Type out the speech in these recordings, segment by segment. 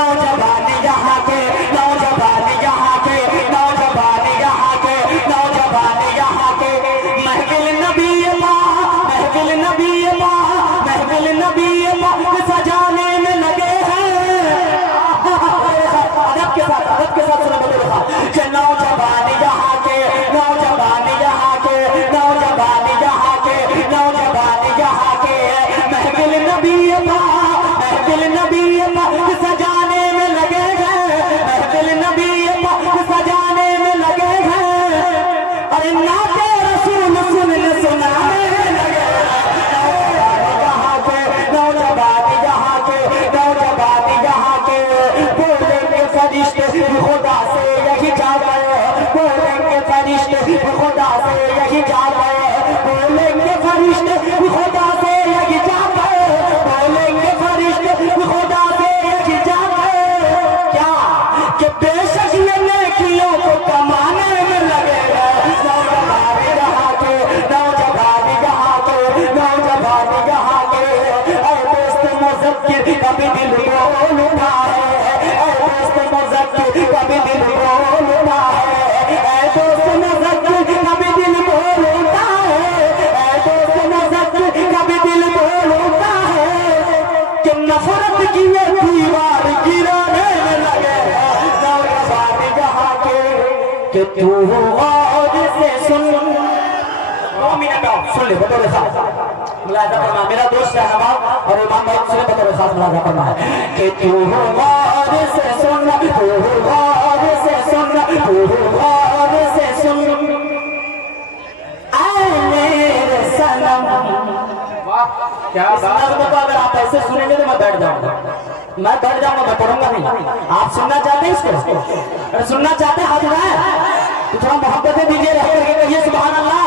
नौजवान यहाँ के, नौजवान यहाँ के, नौजवान यहाँ के, नौजवान यहाँ के। महफिल नबी महफिल नबी महफिल नबी सजाने में लगे हैं। अदब के साथ सुनो कि नौजवान यहाँ के, नौजवान यहाँ के, नौजवान यहाँ के, नौजवान यहाँ के। महफिल नबी महफिल नबी सजाने में लगे हैं, महफिल नबी सजाने में लगे हैं। अरे नाते रसूल सुनाने में लगे हैं। यहाँ के नौजवान यहाँ के, नौजवान यहाँ के। बोलेंगे फरिश्ते खुदा से यही जा गए, बोलेंगे फरिश्ते खुदा से यही जा गए, बोलेंगे फरिश्ते खुदा से यही जा गए, बोलेंगे फरिश्ते खुदा से यही जा गए। क्या कि बेशक ये नेकियों को कमाने में लगे हैं। नौजवान यहाँ के, नौजवान यहाँ के, नौजवान यहाँ के। ऐ दोस्त मुज़क्किर कभी दिल बोल उठा है, ऐ दोस्त मुज़क्किर कभी दिल बोल उठा है, ऐ दोस्त मुज़क्किर कभी दिल बोल उठा है, ऐ दोस्त मुज़क्किर कभी दिल बोल उठा है। कि नफरत की ये दीवार गिराने में लगे हैं। नौजवान यहाँ के कि तू और से सुन। 2 मिनट आओ, सुन ले बतौर खास मुलाज़ा फरमा। मेरा दोस्त है नवाब और इमाम भाई सुने बतौर खास मुलाज़ा फरमा है कि तू और से सुन, तू और से सुन, तू और से सुन। ऐ मेरे सनम। क्या बात। को अगर आप ऐसे सुनेंगे तो मैं बैठ जाऊंगा, मैं पढ़ूंगा नहीं। आप सुनना चाहते हैं इसको? अरे सुनना चाहते हैं हाथ उठाएं तो थोड़ा मोहब्बतें दीजिए, रह करके कहिए सुभान अल्लाह।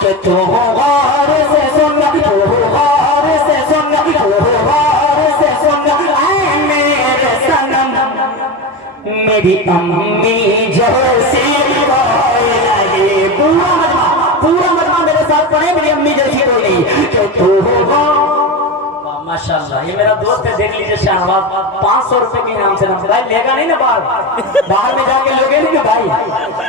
कि तू गौर से सुन, तू गौर से सुन, तू गौर से सुन। ऐ मेरे सनम मेरी अम्मी जैसी कोई नहीं। पूरा मजमा मेरे साथ पढ़े, मेरी अम्मी जैसी कोई नहीं। कि तू माशाल्लाह, ये मेरा दोस्त है, देख लीजिए शाहनवाज। 500 रुपए के इनाम से ना भाई लेगा नहीं ना, बाहर में जाके लोगे नहीं ना भाई।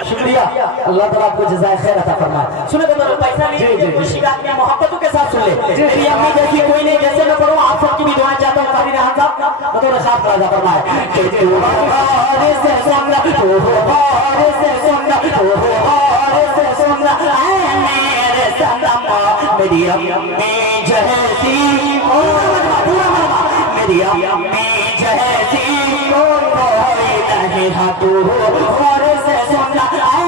शुक्रिया, अल्लाह ताला आपको जज़ाए खैर अता फरमाए। सुने तो पैसा लीजिए, खुशी का मोहब्बतों के साथ सुन ले। मेरी अम्मी जैसी कोई नहीं, जैसे मैं पढ़ूं आप सबकी भी दुआएं चाहता हूँ। कारी रहमान साहब बतौर खास अता फरमाए कि तू गौर से सुन, तू गौर से सुन, तू गौर से सुन। ऐ मेरे सनम मेरी अम्मी जैसी मेरी अम्मी जैसी कोई नहीं। हाँ तू गौर से सुन। ऐ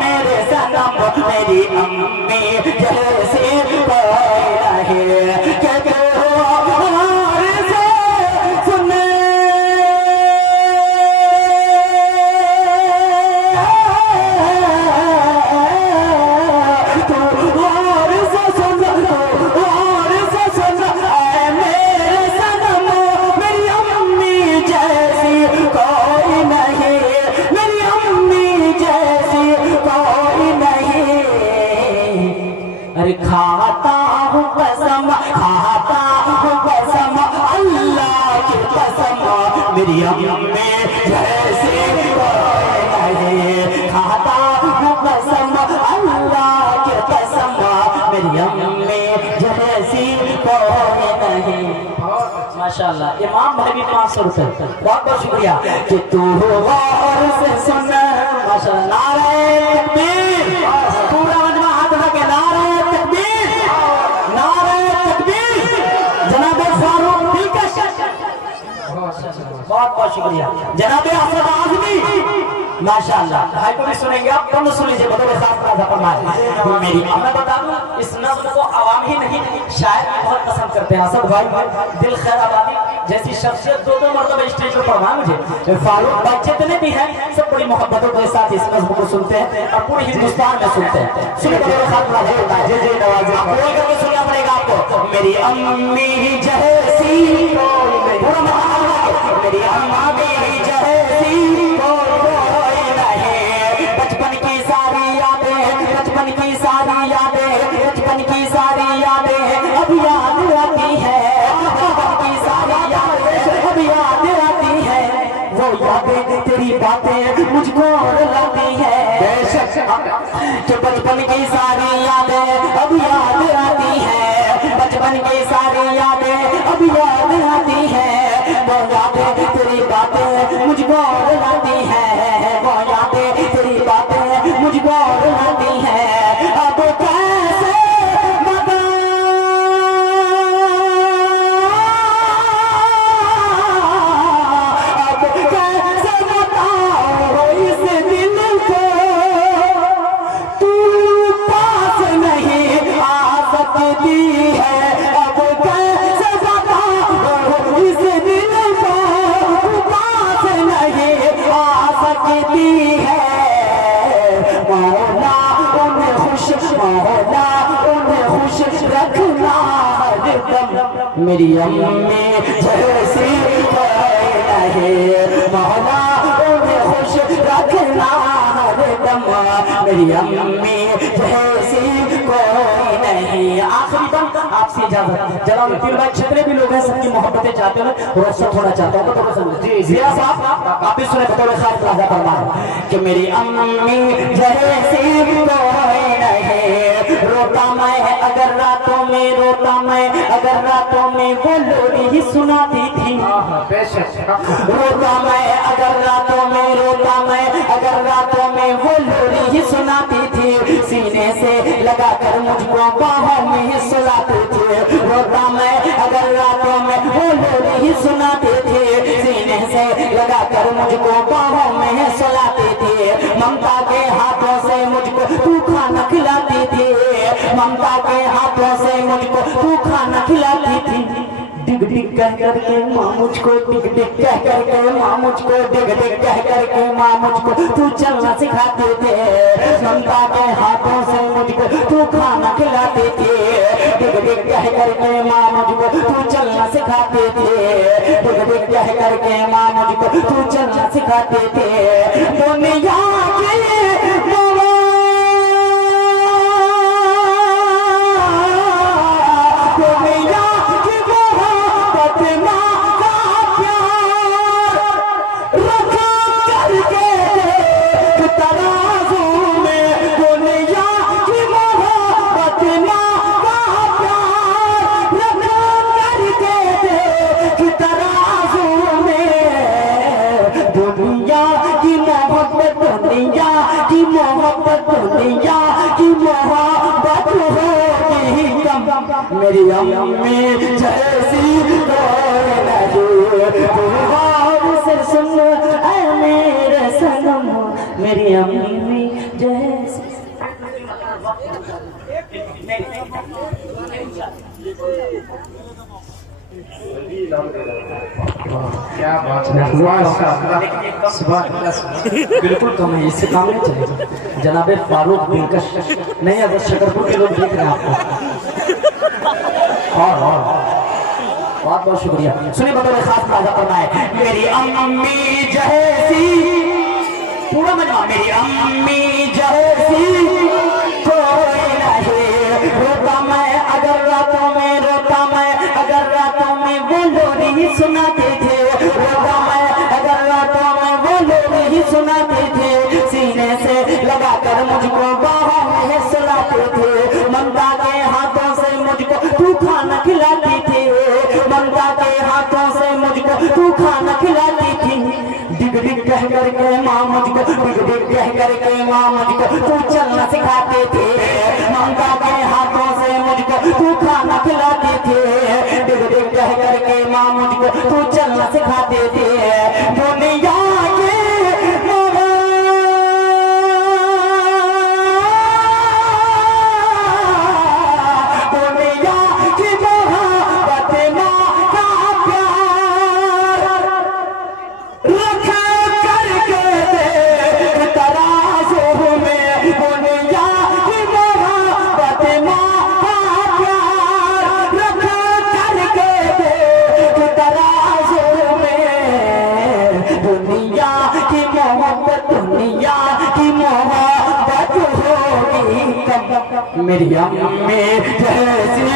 मेरे सनम मेरी अम्मी जैसी कोई नहीं। कि तू गौर से सुन। तू गौर से सुन, तू गौर से सुन। ऐ मेरे सनम मेरी अम्मी जैसी कोई नहीं, मेरी अम्मी जैसी कोई नहीं। अरे खाता हूँ कसम, खाता हूँ कसम अल्लाह की कसम मेरी अम्मी जैसी कोई नहीं। खाता हूँ कसम अल्लाह की कसम मेरी अम्मी जैसी कोई नहीं। माशाल्लाह, इमाम भाई भी 500 रुपए, बहुत बहुत शुक्रिया। कि तू गौर से सुन। माशाल्लाह, नारे तकबीर। पूरा मजमा हाथ उठा के नारे तकबीर, नारे तकबीर। जनाब फारूक दिलकश, बहुत बहुत शुक्रिया। जनाब असद आज़मी, माशाल्लाह। भाई को भी सुनेंगे आप, कम सुन लीजिए बतौर खास फरमाए। मेरी मैं बता दूं, इस नज़्म को आवाम ही नहीं शायर भी बहुत पसंद करते हैं। असद भाई दिल खैर आबादी जैसी शख्सियत 2 मरतबा स्टेज पर पढ़ा मुझे। फारूक भाई जितने भी हैं सब बड़ी मोहब्बतों के साथ इस नज़्म को सुनते हैं और पूरे हिंदुस्तान में सुनते हैं। सुनिए बतौर खास होता है। जी नवाज़, आप बोल करके सुनना पड़ेगा आपको। मेरी अम्मी जैसी पूरा मेरी अम्मी जैसी कोई नहीं। बचपन की सारी यादें, बचपन की सारी यादें, बचपन की सारी यादें अब याद आती है। बचपन की सारी यादें अब याद आती मुझको रुलाती है। कि बचपन की सारी यादें अब याद आती है, बचपन की सारी यादें अब याद आती है। वो यादें तेरी बातें मुझको रुलाती है, वो यादें तेरी बातें मुझको रुलाती है। अब कैसे मेरी अम्मी जैसी कोई नहीं, मौला उन्हें खुश रखना हरदम। मेरी अम्मी जैसी कोई नहीं। आखिरी दम आपसे इजाजत। जनाब पीर भाई जितने भी लोग हैं सबकी मोहब्बतें चाहते हैं और सब थोड़ा चाहता हूँ तो थोड़ा जी जिया साहब आप भी सुने बतौर खास राजा फरमान कि मेरी अम्मी जैसी कोई नहीं। रोता मैं अगर रातों में, रोता मैं अगर रातों में वो लोरी ही सुनाती थी। रोता मैं अगर रातों में, रोता मैं अगर रातों में वो लोरी ही सुनाती थी। सीने से लगाकर मुझको बाहों में ही सुलाती थी। रोता मैं अगर रातों में वो लोरी ही सुनाती थी। सीने से लगाकर मुझको बाहों में ही सुलाती थी। ममता के हाथों से मुझको तू खाना खिलाती थी, ममता के हाथों से मुझको तू खाना खिलाती थी। डिग डिग कह करके माँ मुझको, डिग डिग कह करके माँ मुझको, डिग डिग कह करके माँ मुझको तू चलना सिखाते थे। ममता के हाथों से मुझको तू खाना खिलाते थे। डिग डिग कह करके माँ मुझको तू चलना सिखाते थे। डिग डिग कह करके माँ मुझको तू चलना सिखाते थे। दुनिया के मेरी अम्मी जैसी कोई नहीं। गौर से सुन ऐ मेरे सनम, मेरी अम्मी जैसी। क्या बात है, बिल्कुल कम है, इससे काम नहीं चलेगा। जनाबे फारूक दिलकश नहीं, अगर शकरपुर के लोग देख रहे हैं आपको। और बहुत बहुत शुक्रिया। सुनिए बतौर खास राजा फरमाए मेरी अम्मी जैसी, पूरा मजमा मेरी अम्मी जैसी कोई नहीं। रोता मैं अगर रातों में, रोता मैं अगर रातों में वो लोरी ही सुनाते थे। रोता मैं अगर रातों में वो लोरी ही सुनाते थे। सीने से लगाकर मुझको बाहों में सुलाते थे। ममता के हाथों से मुझको तू खाना खिलाती थी। ममता के हाथों से मुझको तू खाना खिलाती थी। डिग डिग कह करके माँ मुझको, डिग डिग कह करके माँ मुझको तू चलना सिखाते थे। ममता के हाथों से मुझको तू खाना खिलाते थे। डिग डिग कह करके माँ मुझको तू चलना सिखाते थे। दुनिया के मेरी अम्मी जैसी